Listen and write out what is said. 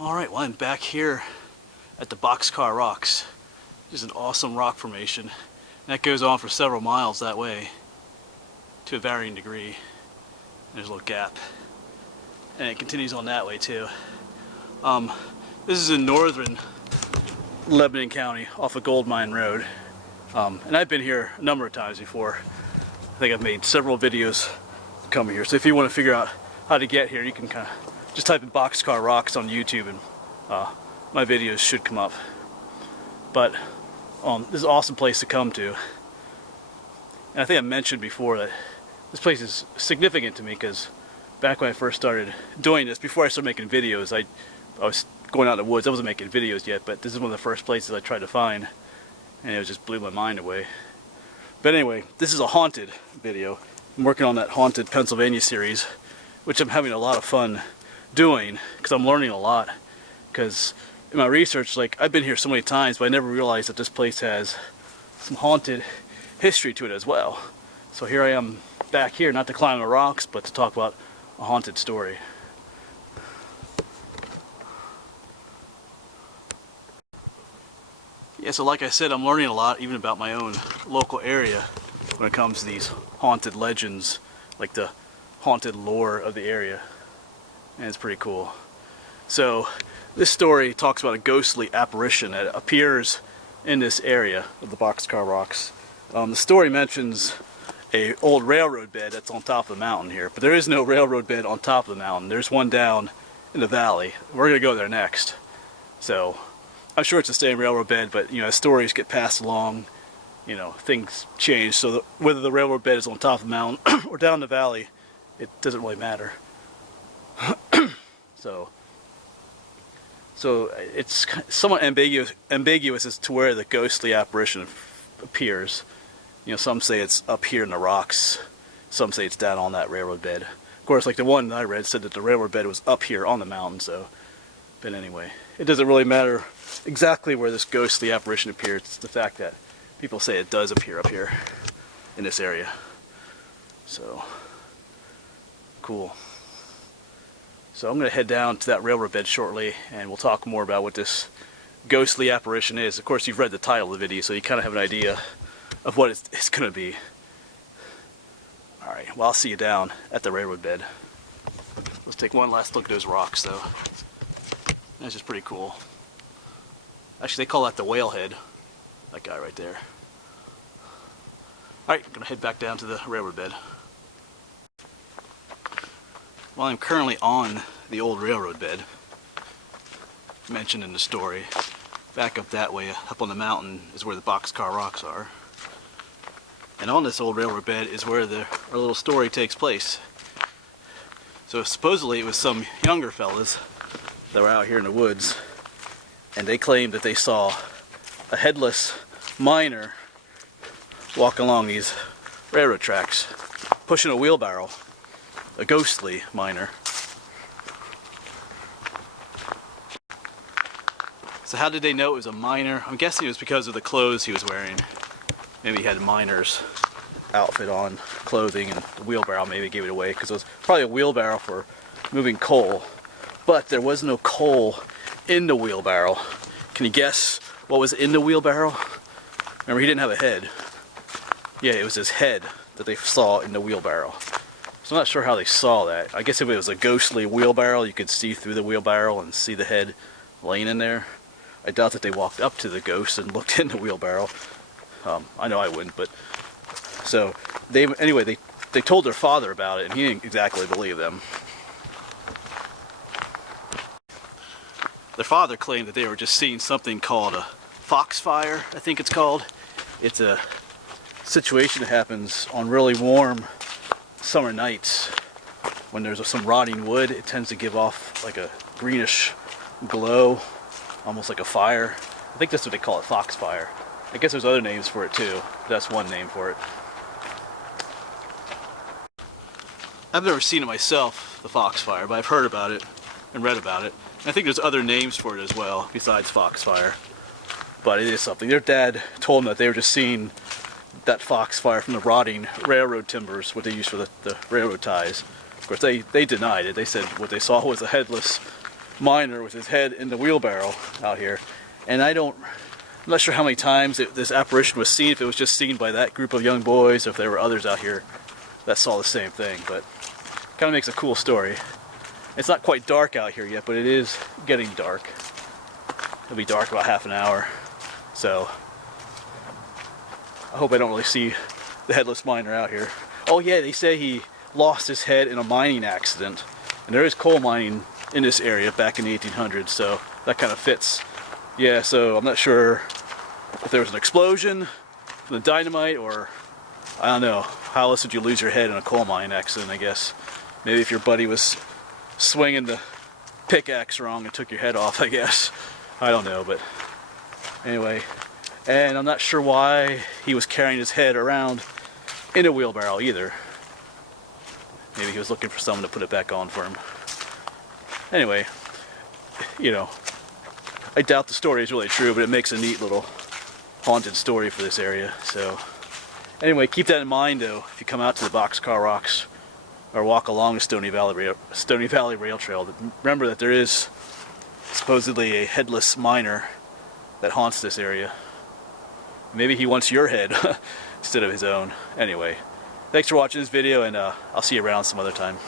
Alright, well I'm back here at the Boxcar Rocks. Just an awesome rock formation. And that goes on for several miles that way to a varying degree. There's a little gap. And it continues on that way too. This is in northern Lebanon County off of Gold Mine Road. And I've been here a number of times before. I think I've made several videos coming here. So if you want to figure out how to get here, you can kind of just type in Boxcar Rocks on YouTube and my videos should come up. But this is an awesome place to come to. And I think I mentioned before that this place is significant to me because back when I first started doing this, before I started making videos, I was going out in the woods. I wasn't making videos yet, but this is one of the first places I tried to find, and it just blew my mind away. But anyway, this is a haunted video. I'm working on that Haunted Pennsylvania series, which I'm having a lot of fun doing because I'm learning a lot. Because in my research, like, I've been here so many times, but I never realized that this place has some haunted history to it as well. So here I am back here, not to climb the rocks, but to talk about a haunted story. Yeah, so like I said, I'm learning a lot even about my own local area when it comes to these haunted legends, like the haunted lore of the area. And it's pretty cool. So this story talks about a ghostly apparition that appears in this area of the Boxcar Rocks. The story mentions an old railroad bed that's on top of the mountain here, but there is no railroad bed on top of the mountain. There's one down in the valley. We're going to go there next. So I'm sure it's the same railroad bed, but you know, as stories get passed along, you know, things change. So whether the railroad bed is on top of the mountain or down the valley, it doesn't really matter. So it's somewhat ambiguous as to where the ghostly apparition appears. You know, some say it's up here in the rocks, some say it's down on that railroad bed. Of course, like the one that I read said that the railroad bed was up here on the mountain, so, but anyway, it doesn't really matter exactly where this ghostly apparition appears. It's the fact that people say it does appear up here in this area. So, cool. So I'm going to head down to that railroad bed shortly, and we'll talk more about what this ghostly apparition is. Of course, you've read the title of the video, so you kind of have an idea of what it's going to be. Alright, well, I'll see you down at the railroad bed. Let's take one last look at those rocks, though. That's just pretty cool. Actually, they call that the whale head. That guy right there. Alright, I'm going to head back down to the railroad bed. Well, I'm currently on the old railroad bed mentioned in the story. Back up that way, up on the mountain, is where the Boxcar Rocks are. And on this old railroad bed is where our little story takes place. So supposedly it was some younger fellas that were out here in the woods, and they claimed that they saw a headless miner walk along these railroad tracks, pushing a wheelbarrow. A ghostly miner. So how did they know it was a miner? I'm guessing it was because of the clothes he was wearing. Maybe he had a miner's outfit on, clothing, and the wheelbarrow maybe gave it away, because it was probably a wheelbarrow for moving coal. But there was no coal in the wheelbarrow. Can you guess what was in the wheelbarrow? Remember, he didn't have a head. Yeah, it was his head that they saw in the wheelbarrow. So I'm not sure how they saw that. I guess if it was a ghostly wheelbarrow, you could see through the wheelbarrow and see the head laying in there. I doubt that they walked up to the ghost and looked in the wheelbarrow. I know I wouldn't, but... So, they told their father about it, and he didn't exactly believe them. Their father claimed that they were just seeing something called a foxfire, I think it's called. It's a situation that happens on really warm summer nights. When there's some rotting wood, it tends to give off like a greenish glow, almost like a fire. I think that's what they call it, foxfire. I guess there's other names for it too. That's one name for it. I've never seen it myself, the foxfire, but I've heard about it and read about it. And I think there's other names for it as well, besides foxfire. But it is something. Their dad told them that they were just seeing that foxfire from the rotting railroad timbers, what they use for the railroad ties. Of course, they denied it. They said what they saw was a headless miner with his head in the wheelbarrow out here. And I'm not sure how many times this apparition was seen, if it was just seen by that group of young boys, or if there were others out here that saw the same thing, but kind of makes a cool story. It's not quite dark out here yet, but it is getting dark. It'll be dark about half an hour, so I hope I don't really see the headless miner out here. Oh yeah, they say he lost his head in a mining accident, and there is coal mining in this area back in the 1800s, so that kind of fits. Yeah, so I'm not sure if there was an explosion, the dynamite, or I don't know. How else would you lose your head in a coal mine accident, I guess? Maybe if your buddy was swinging the pickaxe wrong and took your head off, I guess. I don't know, but anyway. And I'm not sure why he was carrying his head around in a wheelbarrow either. Maybe he was looking for someone to put it back on for him. Anyway, you know, I doubt the story is really true, but it makes a neat little haunted story for this area. So anyway, keep that in mind though, if you come out to the Boxcar Rocks or walk along the Stony Valley Rail Trail. Remember that there is supposedly a headless miner that haunts this area. Maybe he wants your head instead of his own. Anyway, thanks for watching this video, and I'll see you around some other time.